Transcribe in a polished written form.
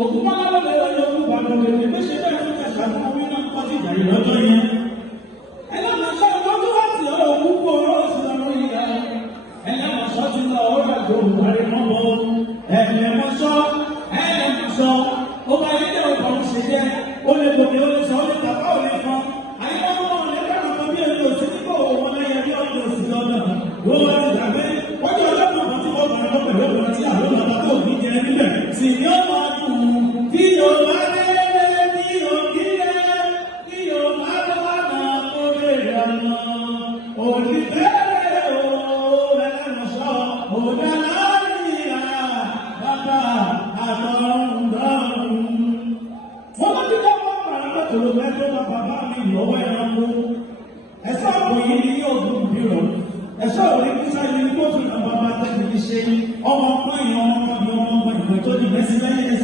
òkú máa ń lọ lọ́wọ́ òkú bàbá rẹ̀ lè ṣe bẹ́ẹ̀ fún kẹsàn-án fún omi náà kọjú ìjà ìlọ́jọ́ yẹn. ẹlẹ́mọ̀ṣọ́ ìtọ́jú láti òkú kú ọ̀rọ̀ ìṣúná lórí ìyá ẹlẹ́mọ̀ṣọ́ ti lọ ó dàgbò òwúrẹ́ mọ́bọ̀ ẹlẹ́mọ̀ṣọ́ ó bá yẹ kí ọ̀pọ̀ ń ṣe jẹ́ ó lè gbòmí ó lè sọ ó lè tàbá ó lè fọ́n àyẹ̀wò ọmọ ọ̀lẹ́ kàrọ̀ kan bí ẹni òsì tí kò wọ́n lẹ́yẹ bí ọ̀dọ̀ òsì lọ́dọ̀ wọ́n wá ti dàgbé wọ́n jẹ́ ọjọ́ kan tí wọ́n bẹ̀rẹ̀ lọ́pẹ̀ lọ́pẹ̀ tí àwọn ọ̀dọ́ tó ní jẹ níbẹ̀ sì ní ọmọ ọdún tí yóò bá délé ní òkìlẹ̀ tí yóò bá lọ́wọ́ náà tó lè rànà òní bẹ́ẹ̀ o ẹlẹ́mọ̀ṣọ́ òdà láàrin bàbá àtọ̀run dọ́rùn. wọ́n bá ti dá wọn pàrọ̀ mẹ́tò ló fẹ́ tó bá bàbá mi lọ́wọ́ ẹranko ẹ̀sọ́ àpò yìí ni yóò dùn bí rọ̀ ẹ̀sọ́ òní kúsá yìí kó fi kàn bàbá tẹ́lẹ̀ ṣe ọmọ ọmọ ìyẹn ọmọ ọmọ ìgbà tó di mẹ́sì lẹ́yìn